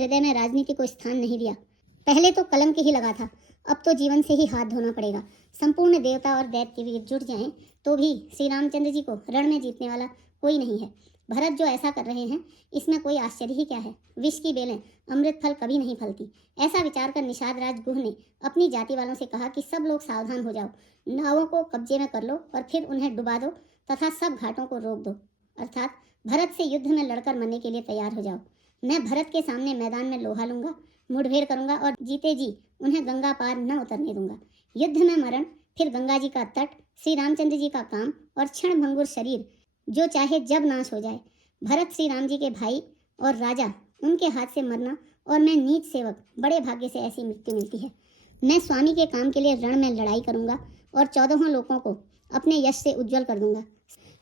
हृदय में राजनीति को स्थान नहीं दिया। पहले तो कलम के ही लगा था, अब तो जीवन से ही हाथ धोना पड़ेगा। संपूर्ण देवता और दैत्यवीर जुट जाएं तो भी श्री रामचंद्र जी को रण में जीतने वाला कोई नहीं है। भरत जो ऐसा कर रहे हैं इसमें कोई आश्चर्य ही क्या है। विष की बेलें अमृत फल कभी नहीं फलती। ऐसा विचार कर निषाद राज गुह ने अपनी जाति वालों से कहा कि सब लोग सावधान हो जाओ, नावों को कब्जे में कर लो और फिर उन्हें डुबा दो तथा सब घाटों को रोक दो, अर्थात भरत से युद्ध में लड़कर मरने के लिए तैयार हो जाओ। मैं भरत के सामने मैदान में लोहा लूंगा, मुठभेड़ करूंगा और जीते जी उन्हें गंगा पार न उतरने दूंगा। युद्ध में मरण, फिर गंगा जी का तट, श्री रामचंद्र जी का काम और क्षण भंगुर शरीर जो चाहे जब नाश हो जाए। भरत श्री राम जी के भाई और राजा, उनके हाथ से मरना और मैं नीच सेवक, बड़े भाग्य से ऐसी मृत्यु मिलती है। मैं स्वामी के काम के लिए रण में लड़ाई करूंगा और 14 लोगों को अपने यश से उज्जवल कर दूंगा।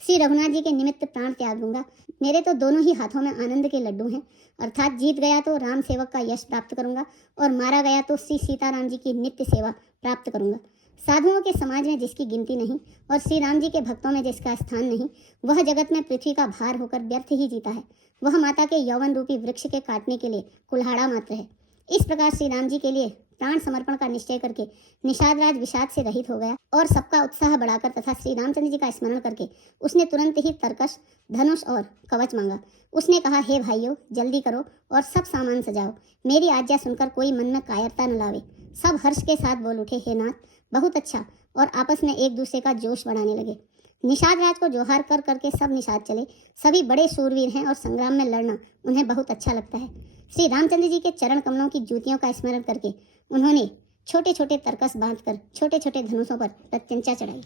श्री रघुनाथ जी के निमित्त प्राण त्याग दूंगा। मेरे तो दोनों ही हाथों में आनंद के लड्डू हैं, अर्थात जीत गया तो राम सेवक का यश प्राप्त करूंगा और मारा गया तो श्री सीताराम जी की नित्य सेवा प्राप्त करूंगा। साधुओं के समाज में जिसकी गिनती नहीं और श्री राम जी के भक्तों में जिसका स्थान नहीं, वह जगत में पृथ्वी का भार होकर व्यर्थ ही जीता है। वह माता के यौवन रूपी वृक्ष के काटने के लिए कुल्हाड़ा मात्र है। इस प्रकार श्री राम जी के लिए प्राण समर्पण का निश्चय करके निषाद राज विषाद से रहित हो गया और सबका उत्साह बढ़ाकर तथा श्री रामचंद्र जी का स्मरण करके उसने तुरंत ही तरकश, धनुष और कवच मांगा। उसने कहा, हे भाइयों, जल्दी करो और सब सामान सजाओ। मेरी आज्ञा सुनकर कोई मन में कायरता न लावे। सब हर्ष के साथ बोल उठे, हे नाथ, बहुत अच्छा, और आपस में एक दूसरे का जोश बढ़ाने लगे। निषाद राज को जोहार कर करके सब निषाद चले। सभी बड़े शूरवीर हैं और संग्राम में लड़ना उन्हें बहुत अच्छा लगता है। श्री रामचंद्र जी के चरण कमलों की ज्योतियों का स्मरण करके उन्होंने छोटे छोटे तरकस बांधकर छोटे छोटे धनुषों पर प्रत्यंचा चढ़ाई।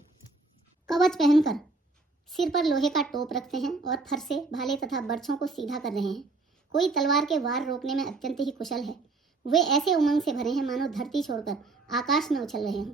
कवच पहनकर सिर पर लोहे का टोप रखते हैं और फरसे, भाले तथा बर्छों को सीधा कर रहे हैं। कोई तलवार के वार रोकने में अत्यंत ही कुशल है। वे ऐसे उमंग से भरे हैं मानो धरती छोड़कर आकाश में उछल रहे हों।